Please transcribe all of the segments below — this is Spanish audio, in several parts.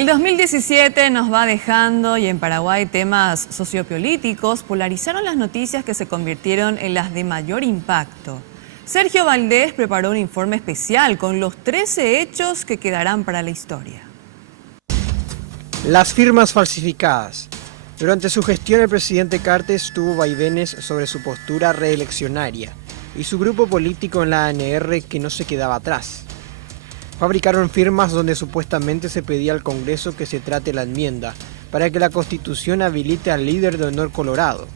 El 2017 nos va dejando y en Paraguay temas sociopolíticos polarizaron las noticias que se convirtieron en las de mayor impacto. Sergio Valdés preparó un informe especial con los 13 hechos que quedarán para la historia. Las firmas falsificadas. Durante su gestión el presidente Cartes tuvo vaivenes sobre su postura reeleccionaria y su grupo político en la ANR que no se quedaba atrás. Fabricaron firmas donde supuestamente se pedía al Congreso que se trate la enmienda para que la Constitución habilite al líder de Honor Colorado.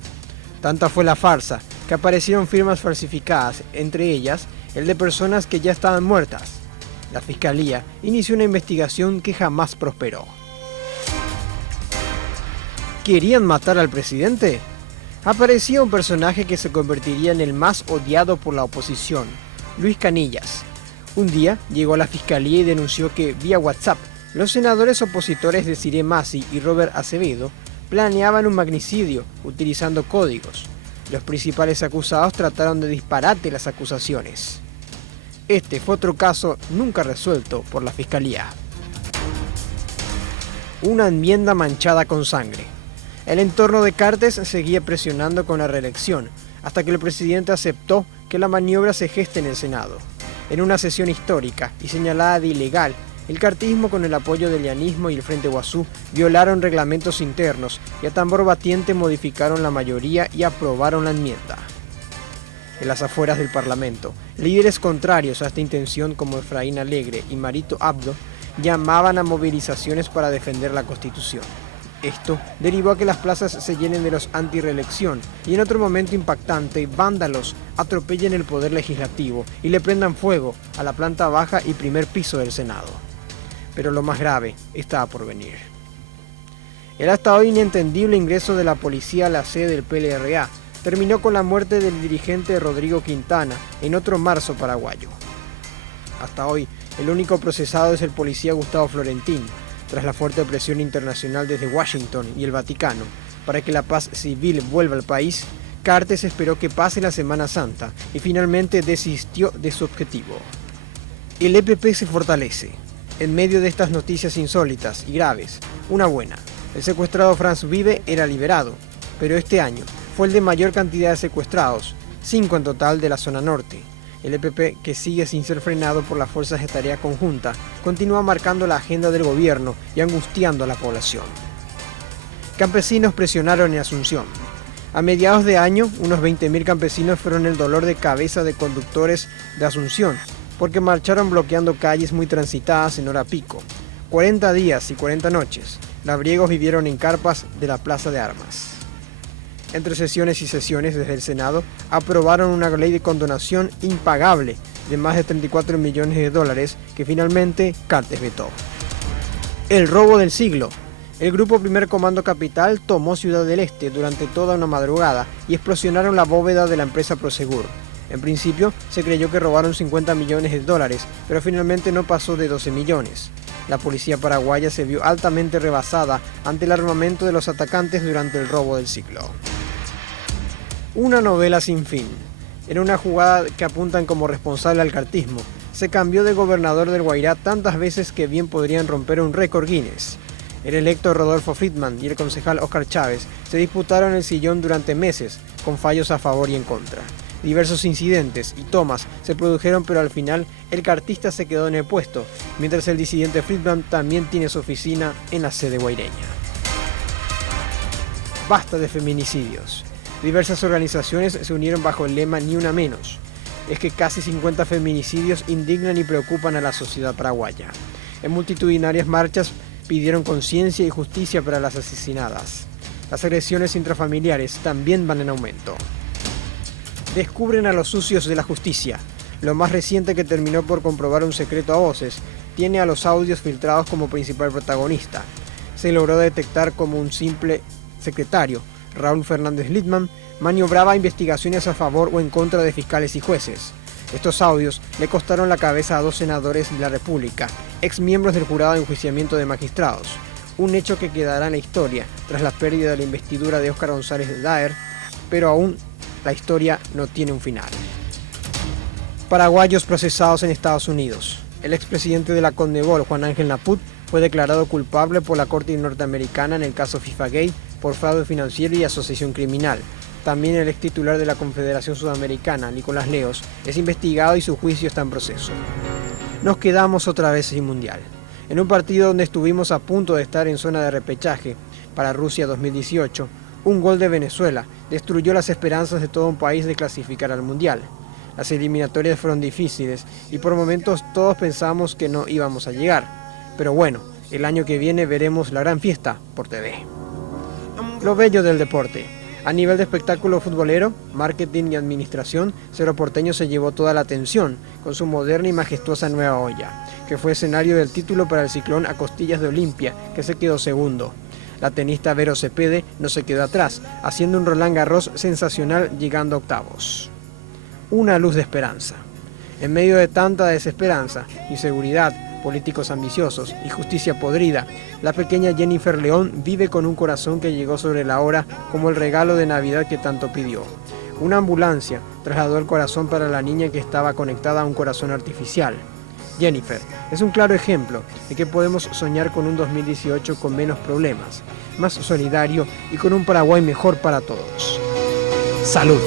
Tanta fue la farsa que aparecieron firmas falsificadas, entre ellas el de personas que ya estaban muertas. La Fiscalía inició una investigación que jamás prosperó. ¿Querían matar al presidente? Aparecía un personaje que se convertiría en el más odiado por la oposición, Luis Canillas. Un día llegó a la Fiscalía y denunció que, vía WhatsApp, los senadores opositores Desiré Masi y Robert Acevedo planeaban un magnicidio utilizando códigos. Los principales acusados trataron de disparate las acusaciones. Este fue otro caso nunca resuelto por la Fiscalía. Una enmienda manchada con sangre. El entorno de Cartes seguía presionando con la reelección, hasta que el presidente aceptó que la maniobra se geste en el Senado. En una sesión histórica y señalada de ilegal, el cartismo con el apoyo del llanismo y el Frente Guazú violaron reglamentos internos y a tambor batiente modificaron la mayoría y aprobaron la enmienda. En las afueras del Parlamento, líderes contrarios a esta intención como Efraín Alegre y Marito Abdo llamaban a movilizaciones para defender la Constitución. Esto derivó a que las plazas se llenen de los anti-reelección y en otro momento impactante, vándalos atropellen el poder legislativo y le prendan fuego a la planta baja y primer piso del Senado. Pero lo más grave estaba por venir. El hasta hoy inentendible ingreso de la policía a la sede del PLRA terminó con la muerte del dirigente Rodrigo Quintana en otro marzo paraguayo. Hasta hoy, el único procesado es el policía Gustavo Florentín, tras la fuerte presión internacional desde Washington y el Vaticano para que la paz civil vuelva al país. Cartes esperó que pase la Semana Santa y finalmente desistió de su objetivo. El EPP se fortalece. En medio de estas noticias insólitas y graves, una buena. El secuestrado Franz Vive era liberado, pero este año fue el de mayor cantidad de secuestrados, 5 en total de la zona norte. El EPP, que sigue sin ser frenado por las fuerzas de tarea conjunta, continúa marcando la agenda del gobierno y angustiando a la población. Campesinos presionaron en Asunción. A mediados de año, unos 20.000 campesinos fueron el dolor de cabeza de conductores de Asunción, porque marcharon bloqueando calles muy transitadas en hora pico. 40 días y 40 noches, labriegos vivieron en carpas de la Plaza de Armas. Entre sesiones y sesiones desde el Senado, aprobaron una ley de condonación impagable de más de 34 millones de dólares que finalmente Cartes vetó. El robo del siglo. El grupo Primer Comando Capital tomó Ciudad del Este durante toda una madrugada y explosionaron la bóveda de la empresa Prosegur. En principio, se creyó que robaron 50 millones de dólares, pero finalmente no pasó de 12 millones. La policía paraguaya se vio altamente rebasada ante el armamento de los atacantes durante el robo del siglo. Una novela sin fin. En una jugada que apuntan como responsable al cartismo, se cambió de gobernador del Guairá tantas veces que bien podrían romper un récord Guinness. El electo Rodolfo Friedman y el concejal Oscar Chávez se disputaron el sillón durante meses, con fallos a favor y en contra. Diversos incidentes y tomas se produjeron, pero al final el cartista se quedó en el puesto, mientras el disidente Friedman también tiene su oficina en la sede guaireña. Basta de feminicidios. Diversas organizaciones se unieron bajo el lema Ni una menos. Es que casi 50 feminicidios indignan y preocupan a la sociedad paraguaya. En multitudinarias marchas pidieron conciencia y justicia para las asesinadas. Las agresiones intrafamiliares también van en aumento. Descubren a los sucios de la justicia. Lo más reciente, que terminó por comprobar un secreto a voces, tiene a los audios filtrados como principal protagonista. Se logró detectar como un simple secretario, Raúl Fernández Littman, maniobraba investigaciones a favor o en contra de fiscales y jueces. Estos audios le costaron la cabeza a 2 senadores de la República, ex miembros del jurado de enjuiciamiento de magistrados, un hecho que quedará en la historia tras la pérdida de la investidura de Óscar González de Daer, pero aún la historia no tiene un final. Paraguayos procesados en Estados Unidos. El expresidente de la Conmebol, Juan Ángel Naput, fue declarado culpable por la Corte norteamericana en el caso FIFA-Gate por fraude financiero y asociación criminal. También el ex titular de la Confederación Sudamericana, Nicolás Leos, es investigado y su juicio está en proceso. Nos quedamos otra vez sin mundial. En un partido donde estuvimos a punto de estar en zona de repechaje para Rusia 2018, un gol de Venezuela destruyó las esperanzas de todo un país de clasificar al mundial. Las eliminatorias fueron difíciles y por momentos todos pensamos que no íbamos a llegar. Pero bueno, el año que viene veremos la gran fiesta por TV. Lo bello del deporte. A nivel de espectáculo futbolero, marketing y administración, Cerro Porteño se llevó toda la atención con su moderna y majestuosa nueva olla, que fue escenario del título para el Ciclón a costillas de Olimpia, que se quedó segundo. La tenista Vero Cepede no se quedó atrás, haciendo un Roland Garros sensacional llegando a octavos. Una luz de esperanza. En medio de tanta desesperanza, inseguridad, políticos ambiciosos y justicia podrida, la pequeña Jennifer León vive con un corazón que llegó sobre la hora como el regalo de Navidad que tanto pidió. Una ambulancia trasladó el corazón para la niña que estaba conectada a un corazón artificial. Jennifer es un claro ejemplo de que podemos soñar con un 2018 con menos problemas, más solidario y con un Paraguay mejor para todos. ¡Salud!